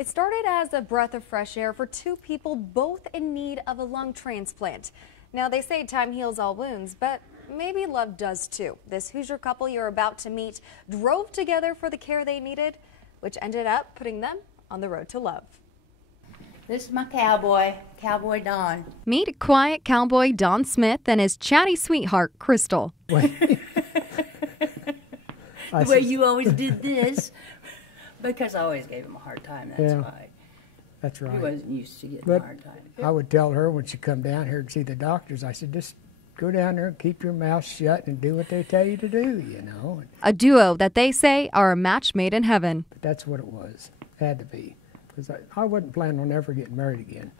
It started as a breath of fresh air for two people both in need of a lung transplant. Now, they say time heals all wounds, but maybe love does too. This Hoosier couple you're about to meet drove together for the care they needed, which ended up putting them on the road to love. This is my cowboy, Cowboy Don. Meet quiet cowboy Don Smith and his chatty sweetheart, Crystal. The way you always did this. Because I always gave him a hard time, that's why. That's right. He wasn't used to getting a hard time. I would tell her when she come down here to see the doctors, I said, just go down there and keep your mouth shut and do what they tell you to do, you know. A duo that they say are a match made in heaven. But that's what it was. Had to be. Because I wasn't planning on ever getting married again.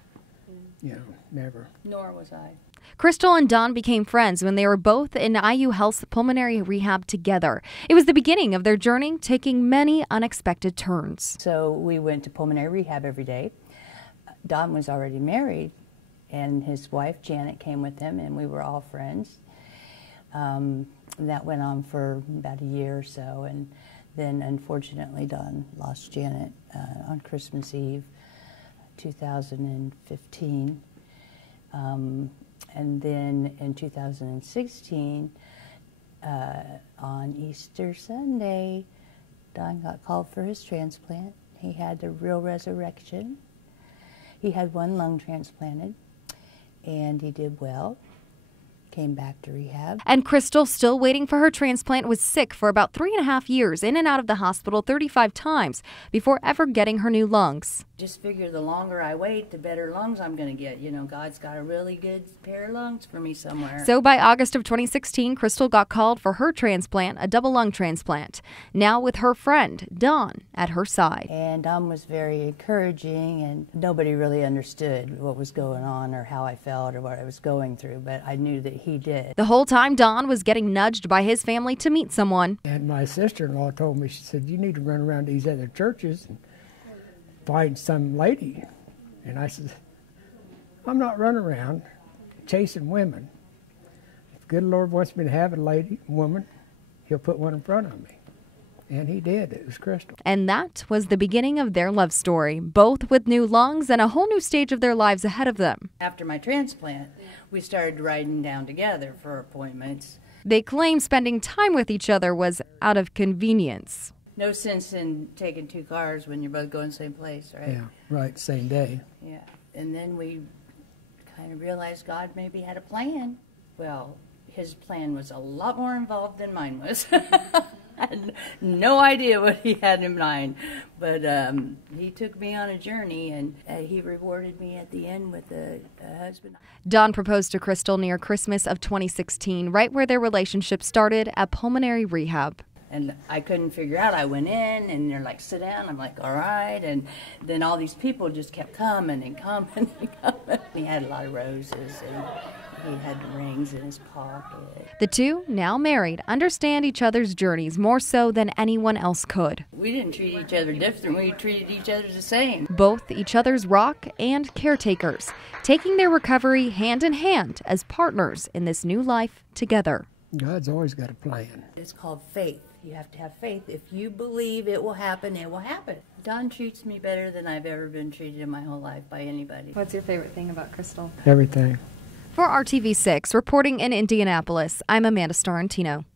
You know, never. Nor was I. Crystal and Don became friends when they were both in IU Health's pulmonary rehab together. It was the beginning of their journey, taking many unexpected turns. So we went to pulmonary rehab every day. Don was already married, and his wife, Janet, came with him, and we were all friends. That went on for about a year or so, and then unfortunately Don lost Janet on Christmas Eve, 2015. And then in 2016, on Easter Sunday, Don got called for his transplant. He had the real resurrection. He had one lung transplanted, and he did well. Came back to rehab. And Crystal, still waiting for her transplant, was sick for about 3.5 years, in and out of the hospital 35 times before ever getting her new lungs. Just figure the longer I wait, the better lungs I'm going to get. You know, God's got a really good pair of lungs for me somewhere. So by August of 2016, Crystal got called for her transplant, a double lung transplant. Now with her friend, Don, at her side. And Don was very encouraging, and nobody really understood what was going on or how I felt or what I was going through, but I knew that he did. The whole time, Don was getting nudged by his family to meet someone. And my sister-in-law told me, she said, you need to run around these other churches and find some lady. And I said, I'm not running around chasing women. If the good Lord wants me to have a woman, he'll put one in front of me. And he did. It was Crystal. And that was the beginning of their love story, both with new lungs and a whole new stage of their lives ahead of them. After my transplant, we started riding down together for appointments. They claim spending time with each other was out of convenience. No sense in taking two cars when you're both going the same place, right? Yeah, right, same day. Yeah, and then we kind of realized God maybe had a plan. Well, his plan was a lot more involved than mine was. I had no idea what he had in mind, but he took me on a journey, and he rewarded me at the end with a husband. Don proposed to Crystal near Christmas of 2016, right where their relationship started at pulmonary rehab. And I couldn't figure out. I went in, and they're like, sit down. I'm like, all right. And then all these people just kept coming and coming and coming. He had a lot of roses, and he had rings in his pocket. The two, now married, understand each other's journeys more so than anyone else could. We didn't treat each other different. We treated each other the same. Both each other's rock and caretakers, taking their recovery hand in hand as partners in this new life together. God's always got a plan. It's called faith. You have to have faith. If you believe it will happen, it will happen. Don treats me better than I've ever been treated in my whole life by anybody. What's your favorite thing about Crystal? Everything. For RTV6, reporting in Indianapolis, I'm Amanda Starantino.